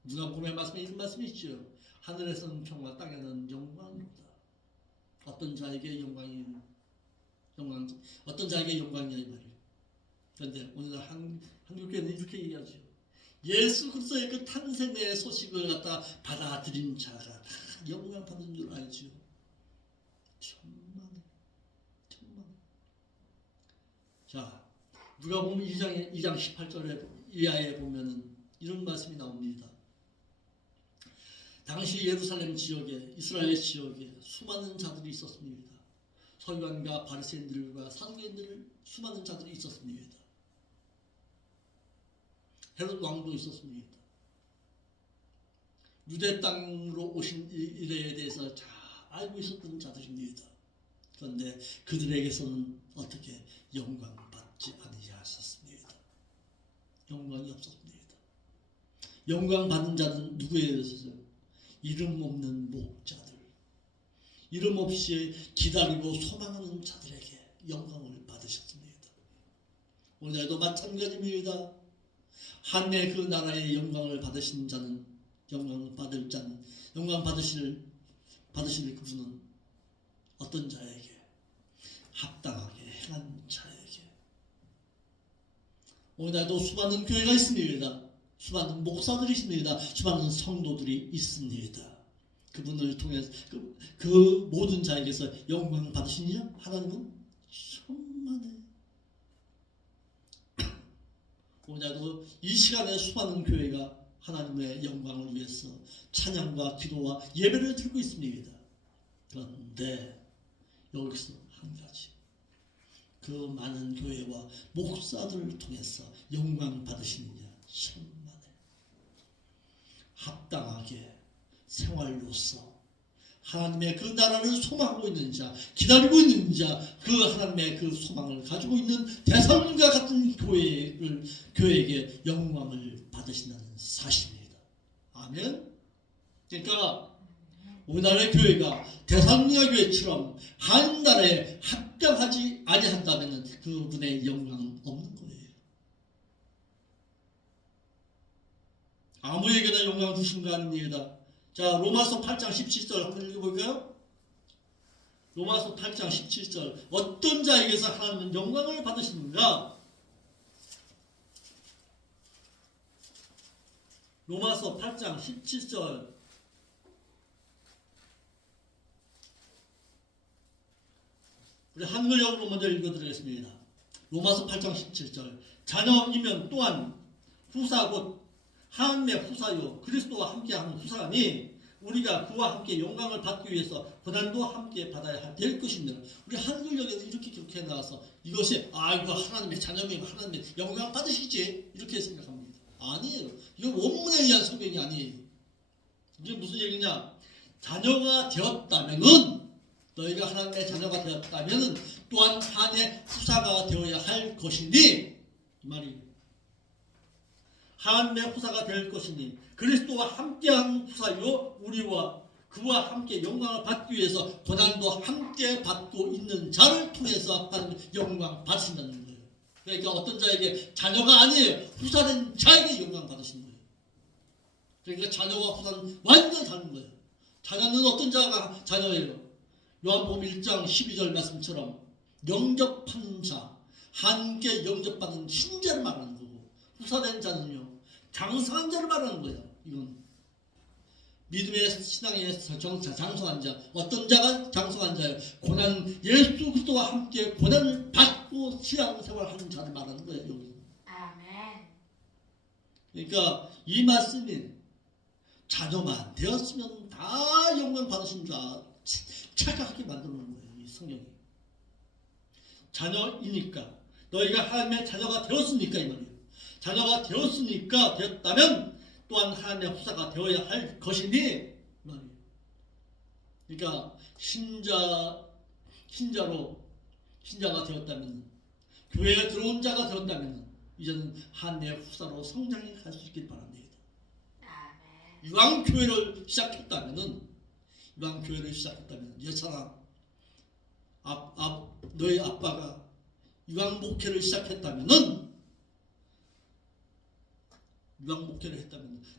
누가복음의 말씀에 이런 말씀이 있죠. 하늘에서는 평화, 땅에는 영광이다. 어떤 자에게 영광, 어떤 자에게 영광이냐 이 말이에요. 그런데 오늘날 한국교회는 이렇게 얘기하죠. 예수 그리스도의 그 탄생의 소식을 갖다 받아들인 자가 다 영광 받은 줄 알죠. 천만에. 자, 누가복음 2장 18절에 이하에 보면은 이런 말씀이 나옵니다. 당시 예루살렘 지역에, 이스라엘 지역에 수많은 자들이 있었습니다. 서기관과 바리새인들과 사두개인들 수많은 자들이 있었습니다. 헤롯 왕도 있었습니다. 유대 땅으로 오신 일에 대해서 잘 알고 있었던 자들입니다. 그런데 그들에게서는 어떻게 영광 받지 아니하셨습니다. 영광이 없었습니다. 영광 받은 자는 누구에 대해서요? 이름 없는 목자들, 이름 없이 기다리고 소망하는 자들에게 영광을 받으셨습니다. 오늘도 마찬가지입니다. 하늘의 그 나라의 영광을 받으신 자는, 영광 받으실 그분은 어떤 자에게? 합당하게 행한 자에게. 오늘도 수많은 교회가 있습니다. 수많은 목사들이 있습니다. 수많은 성도들이 있습니다. 그분을 통해서 그 모든 자에게서 영광 받으시냐? 하나님은 천만에. 오늘도 이 시간에 수많은 교회가 하나님의 영광을 위해서 찬양과 기도와 예배를 드리고 있습니다. 그런데 여기서 한 가지, 그 많은 교회와 목사들을 통해서 영광 받으시느냐? 천만에. 합당하게 생활로서 하나님의 그 나라를 소망하고 있는 자, 기다리고 있는 자, 그 하나님의 그 소망을 가지고 있는 대상과 같은 교회에게 영광을 받으신다는 사실입니다. 아멘. 그러니까 우리나라의 교회가 대상과 교회처럼 한 나라에 합당하지 아니한다면 그분의 영광은 없는 거예요. 아무에게나 영광 주신 거 아닙니다. 자, 로마서 8장 17절 한번 읽어볼까요? 로마서 8장 17절. 어떤 자에게서 하나님은 영광을 받으시는가? 로마서 8장 17절. 우리 한글역으로 먼저 읽어드리겠습니다. 로마서 8장 17절. 자녀이면 또한 후사 곧 하나님의 후사요 그리스도와 함께하는 후사니 우리가 그와 함께 영광을 받기 위해서 고난도 함께 받아야 될 것입니다. 우리 한글역에는 이렇게 기록해 나와서 이것이 이거 하나님의 자녀면 하나님의 영광 받으시지 이렇게 생각합니다. 아니에요. 이건 원문에 의한 성경이 아니에요. 이게 무슨 얘기냐? 자녀가 되었다면은, 너희가 하나님의 자녀가 되었다면은 또한 하나님의 후사가 되어야 할 것이니 이 말이에요. 하나님의 후사가 될 것이니 그리스도와 함께한 후사요 우리와 그와 함께 영광을 받기 위해서 고난도 함께 받고 있는 자를 통해서 하나님 영광 받으신다는 거예요. 그러니까 어떤 자에게 자녀가 아니에요. 후사된 자에게 영광 받으시는 거예요. 그러니까 자녀와 후사는 완전히 다른 거예요. 자녀는 어떤 자가 자녀예요? 요한복음 1장 12절 말씀처럼 영접하는 자, 함께 영접받는 신자를 말하는 거고, 후사된 자는요 장성한 자를 말하는 거예요. 이건 믿음의 신앙의 장성한 자. 어떤 자가 장성한 자예요? 고난, 예수 그리스도와 함께 고난을 받고 신앙생활하는 자를 말하는 거예요. 여기서. 아멘. 그러니까 이 말씀이 자녀만 되었으면 다 영광 받으신 자 착각하게 만드는 거예요. 이 성경이. 자녀이니까 너희가 하나님의 자녀가 되었으니까 이 말이에요. 자녀가 되었다면 또한 하나님의 후사가 되어야 할 것이니 이 말이에요. 그러니까 신자가 되었다면 교회에 들어온 자가 되었다면 이제는 하나님의 후사로 성장해 갈 수 있길 바랍니다. 유황교회를 시작했다면 예찬아 너희 아빠가 유황목회를 시작했다면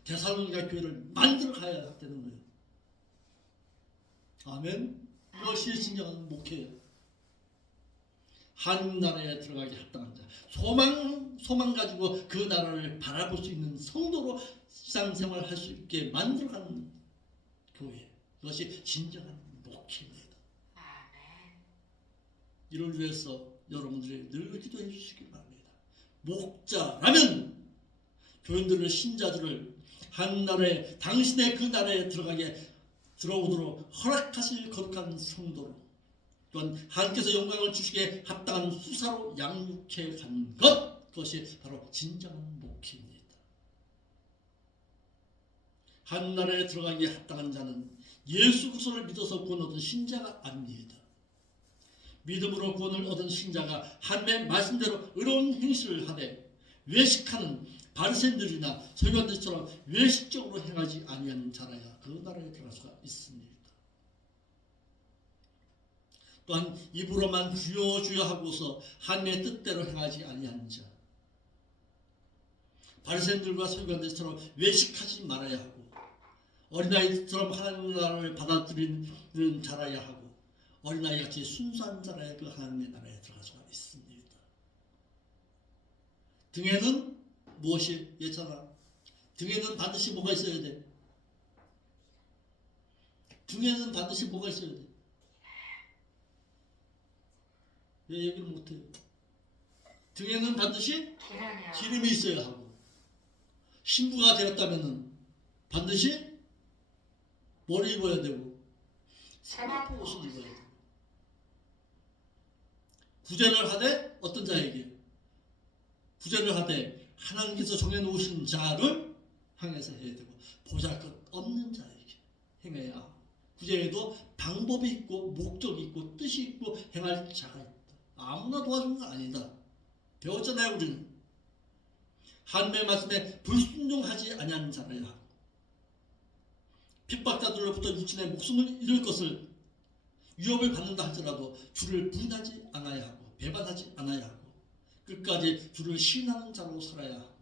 데살로니가 교회를 만들어 가야 되는 거예요. 아멘. 그것이 진정한 목회예요. 하나님 나라에 들어가기 합당한 자, 소망 가지고 그 나라를 바라볼 수 있는 성도로 신앙생활을 할 수 있게 만들어가는 교회, 그것이 진정한 목회입니다. 이를 위해서 여러분들이 늘 기도해 주시기 바랍니다. 목자라면 교인들을 신자들을 한 나라에 당신의 그 나라에 들어오도록 허락하실 거룩한 성도로 또한 하나님께서 영광을 주시기에 합당한 후사로 양육해 간 것, 그것이 바로 진정한 목회입니다. 한 나라에 들어가기에 합당한 자는 예수 그리스도를 믿어서 구원 얻은 신자가 아닙니다. 믿음으로 구원을 얻은 신자가 하나님의 말씀대로 의로운 행실을 하되 외식하는 바리새인들이나 서기관들처럼 외식적으로 행하지 아니하는 자라야 그 나라에 들어갈 수가 있습니다. 또한 입으로만 주여 주여 하고서 하나님의 뜻대로 행하지 아니하는 자, 바리새인들과 서기관들처럼 외식하지 말아야 하고 어린아이처럼 하나님 나라를 받아들이는 자라야 하고 어린아이같이 순수한 자라야 그 하나님의 나라에 들어갈 수가 있습니다. 등에는 무엇이 예찬아? 등에는 반드시 뭐가 있어야 돼? 등에는 반드시 뭐가 있어야 돼? 왜 얘기를 못해요? 등에는 반드시 기름이 있어야 하고 신부가 되었다면 반드시 뭘 입어야 되고 사마포 옷을 입어야 되고 구제를 하되 어떤 자에게? 구제를 하되 하나님께서 정해놓으신 자를 향해서 해야 되고 보잘것없는 자에게 행해야 하고 구제에도 방법이 있고 목적이 있고 뜻이 있고 행할 자가 있다. 아무나 도와주는 거 아니다. 배웠잖아요. 우리는 하나님의 말씀에 불순종하지 아니하는 자라야 하고 핍박자들로부터 육신의 목숨을 잃을 것을 위협을 받는다 할지라도 주를 부인하지 않아야 하고 배반하지 않아야 하고 끝까지 주를 신하는 자로 살아야 하고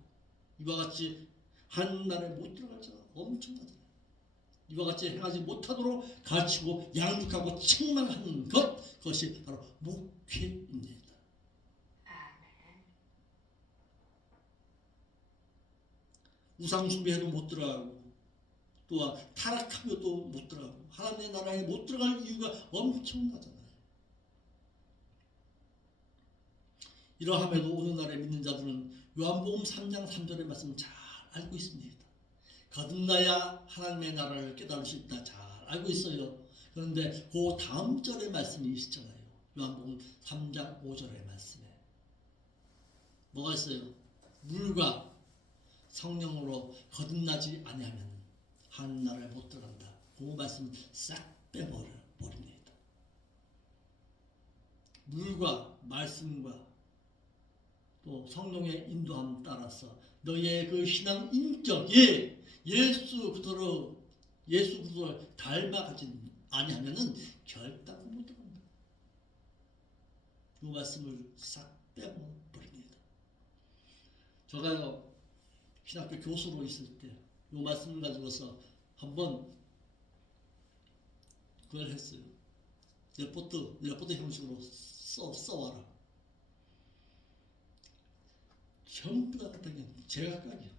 이와 같이 한 나라에 못 들어갈 자가 엄청나잖아요. 이와 같이 행하지 못하도록 가르치고 양육하고 책망하는 것, 그것이 바로 목회입니다. 우상 숭배해도 못 들어가고 또한 타락하며도 못 들어가고 하나님의 나라에 못 들어갈 이유가 엄청나잖아요. 이러함에도 오늘날의 믿는 자들은 요한복음 3장 3절의 말씀 잘 알고 있습니다. 거듭나야 하나님의 나라를 깨달을 수 있다 잘 알고 있어요. 그런데 그 다음 절의 말씀이 있잖아요. 요한복음 3장 5절의 말씀에 뭐가 있어요? 물과 성령으로 거듭나지 아니하면 하나님 나라에 못 들어간다. 그 말씀 싹 빼버립니다. 물과 말씀과 또 성령의 인도함 따라서 너의 그 신앙 인격이 예수 그리스도를 닮아가지 아니하면은 결단코 못 들어간다. 이 말씀을 싹 빼버립니다. 제가요 신학교 교수로 있을 때 이 말씀을 가지고서 한번 그걸 했어요. 레포트 형식으로 써와라. 전부 다 그냥 제각각이야.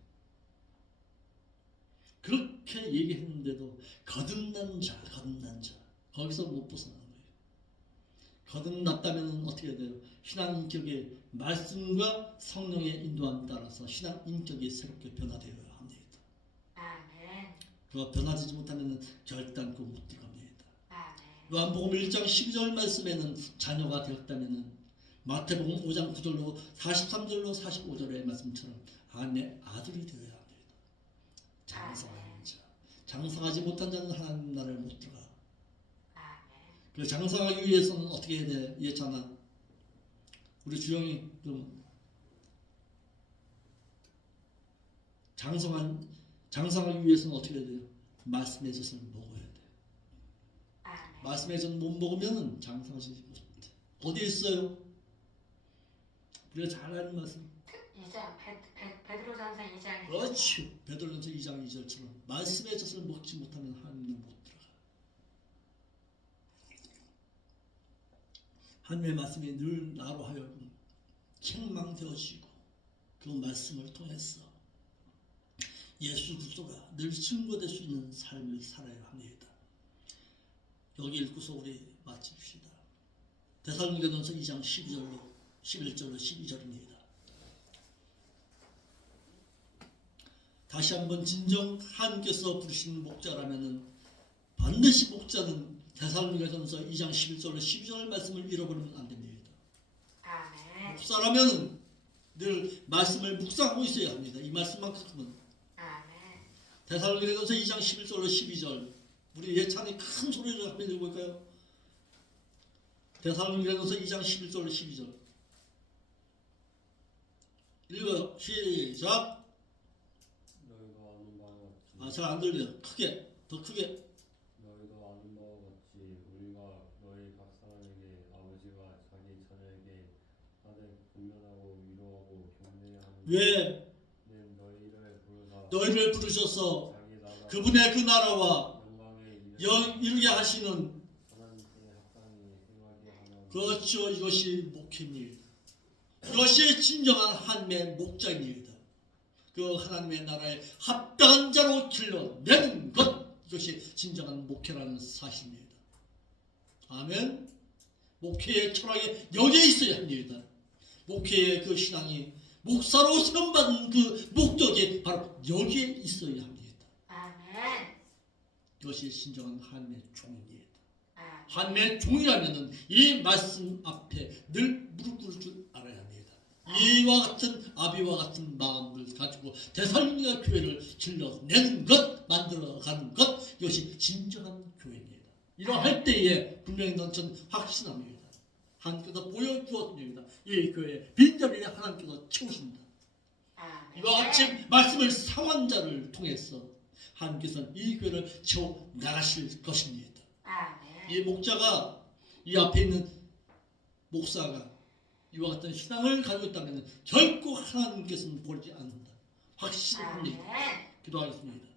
그렇게 얘기했는데도 거듭난 자 거기서 못 벗어나는 거예요. 거듭났다면 어떻게 돼요? 신앙 인격의 말씀과 성령의 인도함 따라서 신앙 인격이 새롭게 변화되어야 합니다. 그가 변화되지 못하면 결단코 못 들어갑니다. 아멘. 요한복음 1장 12절 말씀에는 자녀가 되었다면 마태복음 5장 9절로 43절로 45절의 말씀처럼 아내 아들이 되어야 합니다. 장성하는 자. 장성하지 못한 자는 하나님 나라를 못 들어가. 그 장성하기 위해서는 어떻게 해야 돼? 이해잖아. 우리 주영이 좀 장성하기 위해서는 어떻게 해야 돼요? 말씀의 젖을 먹어야 돼. 말씀의 젖 못 먹으면 장성하지 못해. 어디에 있어요? 우리가 잘 아는 말씀. 2장 베드로전서 2장. 그렇지. 베드로전서 2장 2절처럼 말씀의 젖을 먹지 못하면 하나님은 못 들어가. 하나님의 말씀이 늘 나로 하여금 책망되어지고 그 말씀을 통해서 예수 그리스도가 늘 증거될 수 있는 삶을 살아야 합니다. 여기 읽고서 우리 마칩시다. 데살로니가전서 2장 11절로 12절입니다. 다시 한번 진정 하나님께서 부르신 목자라면은 반드시 목자는 데살로니가전서 2장 11절로 12절 말씀을 잃어버리면 안 됩니다. 아멘. 목사라면은 늘 말씀을 묵상하고 있어야 합니다. 이 말씀만큼은. 아멘. 데살로니가전서 2장 11절로 12절 우리 예찬이 큰 소리를 한번 읽어볼까요? 데살로니가전서 2장 11절로 12절 읽어요. 시작. 너희가 아는 바와 같이 잘 안 들려요. 크게 더 크게. 너희가 아는 바와 같이 우리가 너희 각 사람에게 아버지가 자기 자녀에게 하되 권면하고 위로하고 격려하는 왜 너희를 부르셔서 자기 나라 그분의 그 나라와 영광에 이루게 하시는 하나님께 합당히 행하게 하는 그렇죠. 이것이 목회입니다. 이것이 진정한 하나님의 목자입니다. 그 하나님의 나라에 합당한 자로 길러내는 것, 이것이 진정한 목회라는 사실입니다. 아멘. 목회의 철학이 여기에 있어야 합니다. 목회의 그 신앙이 목사로 시험받은 그 목적이 바로 여기에 있어야 합니다. 아멘. 이것이 진정한 하나님의 종입니다. 아멘. 하나님의 종이라면 이 말씀 앞에 늘 무릎 꿇을 줄 알아야 합니다. 이와 같은 아비와 같은 마음을 가지고 데살로니가 교회를 길러내는 것, 만들어가는 것, 이것이 진정한 교회입니다. 이러할 때에 분명히 전 확신합니다. 하나님께서 보여주었습니다. 이 교회 빈자리에 하나님께서 채우십니다. 아멘. 이와 같이 말씀을 상한 자를 통해서 하나님께서는 이 교회를 채워 나가실 것입니다. 아멘. 이 목자가 이 앞에 있는 목사가 이와 같은 신앙을 가지고 있다면 결코 하나님께서는 버리지 않는다. 확신합니다. 아멘. 기도하겠습니다.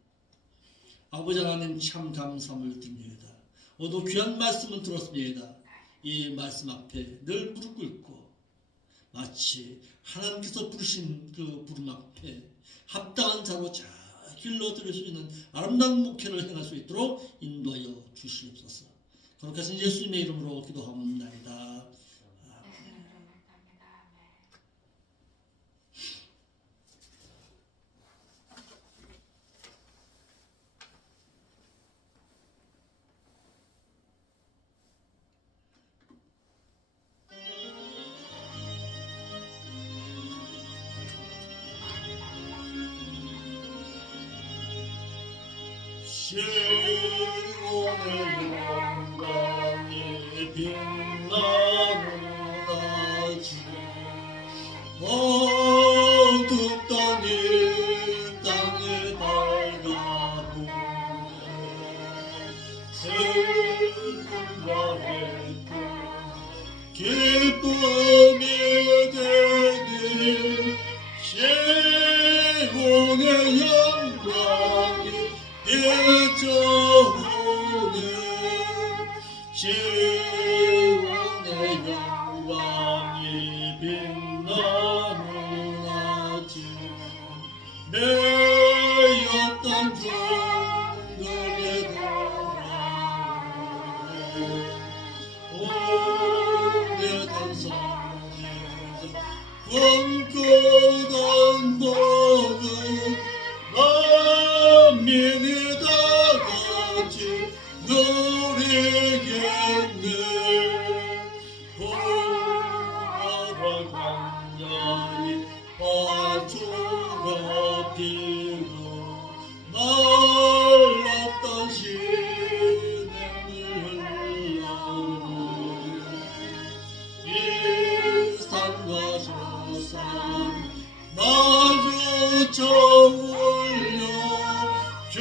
아버지 하나님 참 감사함을 드립니다. 오늘 귀한 말씀을 들었습니다. 이 말씀 앞에 늘 무릎 꿇고 마치 하나님께서 부르신 그 부름 앞에 합당한 자로 잘 길러드릴 수 있는 아름다운 목회를 행할 수 있도록 인도하여 주시옵소서. 그렇게 해서 예수님의 이름으로 기도하옵나이다. 예수님 이름으로 기도합니다. 아멘. 시온의 영광이 빛나는아지 어둡던 이 땅에 밝아오네 슬픔과 슬픔 기쁨이 되는 시온의 영광이 비춰오네 시온의 영광이 빛나는 아침 매였던 종들의 돌아오네 오래된 성지에서 꿈꾸던 복은 만민이 다 보라 광야에 화초가 피고 말랐던 시냇물 흘러오고 이 산과 저 산 마주쳐 올려 주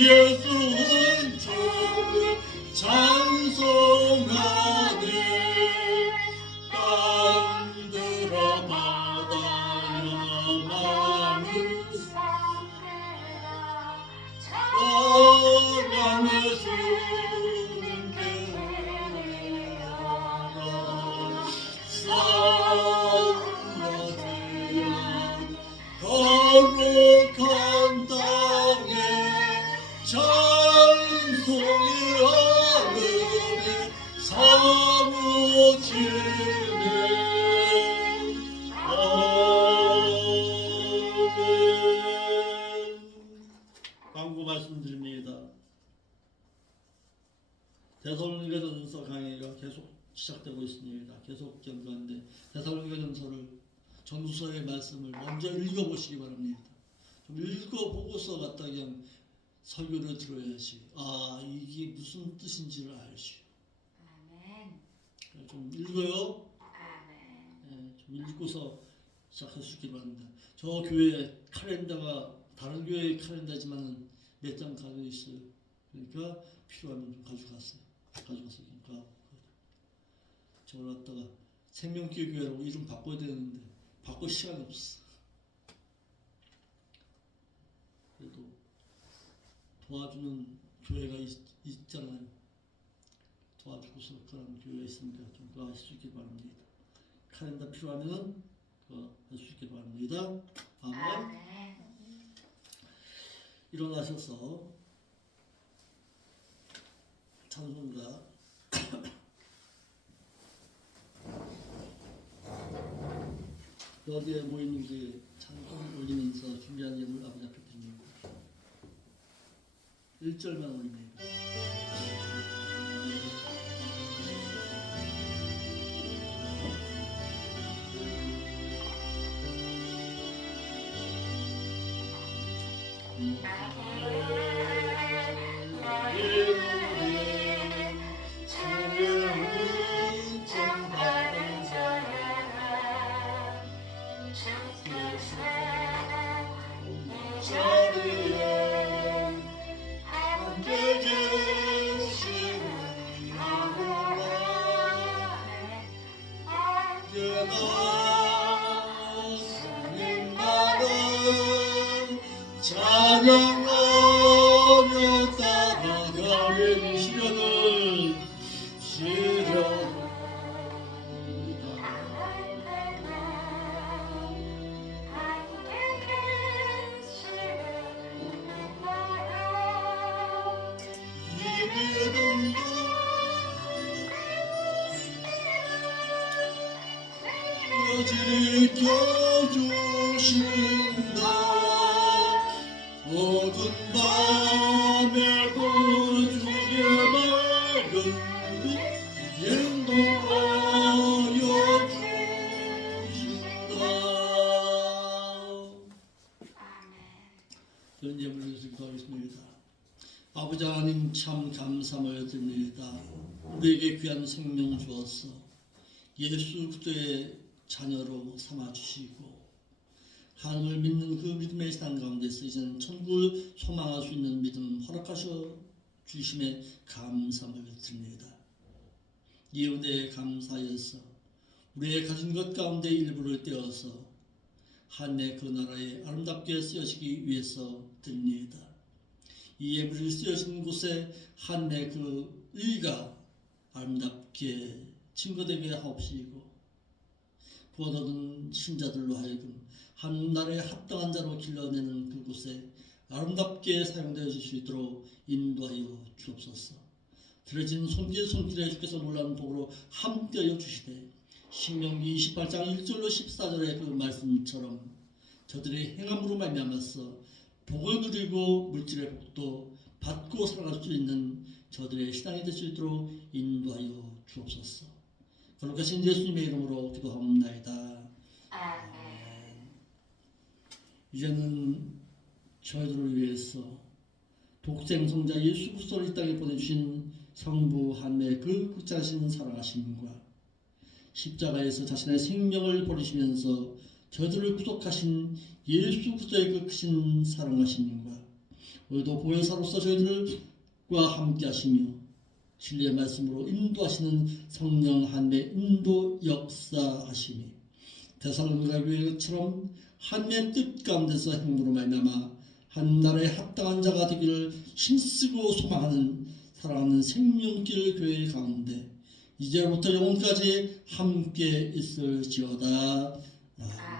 예수는 주를 찬송하네 땅들아 바다야 많은 사랑의 주는 깨어라 산과 들야 거룩한 땅에 찬송의 하늘이 사무치네 아멘. 광고 말씀드립니다. 데살로니가전서 강의가 계속 시작되고 있습니다. 계속 견고한데 데살로니가전서를 전후서의 말씀을 먼저 읽어보시기 바랍니다. 좀 읽어보고서 갖다 그냥 설교를 들어야지. 아 이게 무슨 뜻인지를 알지. 아멘. 좀 읽어요. 아멘. 예, 좀 읽고서 시작할 수 있기 바랍니다. 저 교회 카렌다가 다른 교회의 카렌다지만 몇 장 가지고 있어요. 그러니까 필요하면 좀 가져가서 그러니까 저걸 갖다가 생명교회 교회라고 이름 바꿔야 되는데 바꿀 시간이 없어. 그래도 도와주는 교회가 있잖아요. 도와주고서 그런 교회가 있으니까 좀 그거 하실 수 있길 바랍니다. 카렌다 필요하면 그거 할 수 있길 바랍니다. 아멘. 아멘. 일어나셔서 찬송가 여기에 모이는지 찬송 올리면서 준비한 예물 아버지 앞에 드립니다. 1절만 올립니다. 찬양하며 따라가는 시련을 지켜주신다. 어두운 밤에 주의 맑은 빛 인도하여 주신다. 이런 예물을 기도하겠습니다. 아버지 하나님 참 감사하며 드립니다. 우리에게 귀한 생명 주어서 예수 그리스도의 자녀로 삼아주시고 하나님을 믿는 그 믿음의 산 가운데서 이제는 천국을 소망할 수 있는 믿음 허락하셔 주심에 감사를 드립니다. 이 은혜에 감사해서 우리의 가진 것 가운데 일부를 떼어서 하나님의 그 나라에 아름답게 쓰여지기 위해서 드립니다. 이 예물이 쓰여진 곳에 하나님의 그 의가 아름답게 증거되게 하옵시고 구원 얻은 신자들로 하여금 하나님의 합당한 자로 길러내는 그곳에 아름답게 사용되어 줄 수 있도록 인도하여 주옵소서. 들어진 손길에 주께서 놀라운 복으로 함께하여 주시되 신명기 28장 1절로 14절의 그 말씀처럼 저들의 행함으로 말미암아서 복을 누리고 물질의 복도 받고 살아갈 수 있는 저들의 신앙이 될 수 있도록 인도하여 주옵소서. 거룩하신 예수님의 이름으로 기도하옵나이다. 아멘. 이제는 저희들을 위해서 독생성자 예수 그리스도를 이 땅에 보내주신 성부 하나님의 그 극장하신 사랑하심과 십자가에서 자신의 생명을 버리시면서 저희들을 구속하신 예수 그리스도의 그 크신 사랑하심과 오늘도 보혜사로서 저희들과 함께 하시며 진리의 말씀으로 인도하시는 성령 하나님의 인도 역사하심이 데살로니가 교회처럼 하나님의 뜻 가운데서 행으로 말미암아 한나라에 합당한 자가 되기를 힘쓰고 소망하는 사랑하는 생명길 교회 가운데 이제부터 영원까지 함께 있을지어다. 아멘.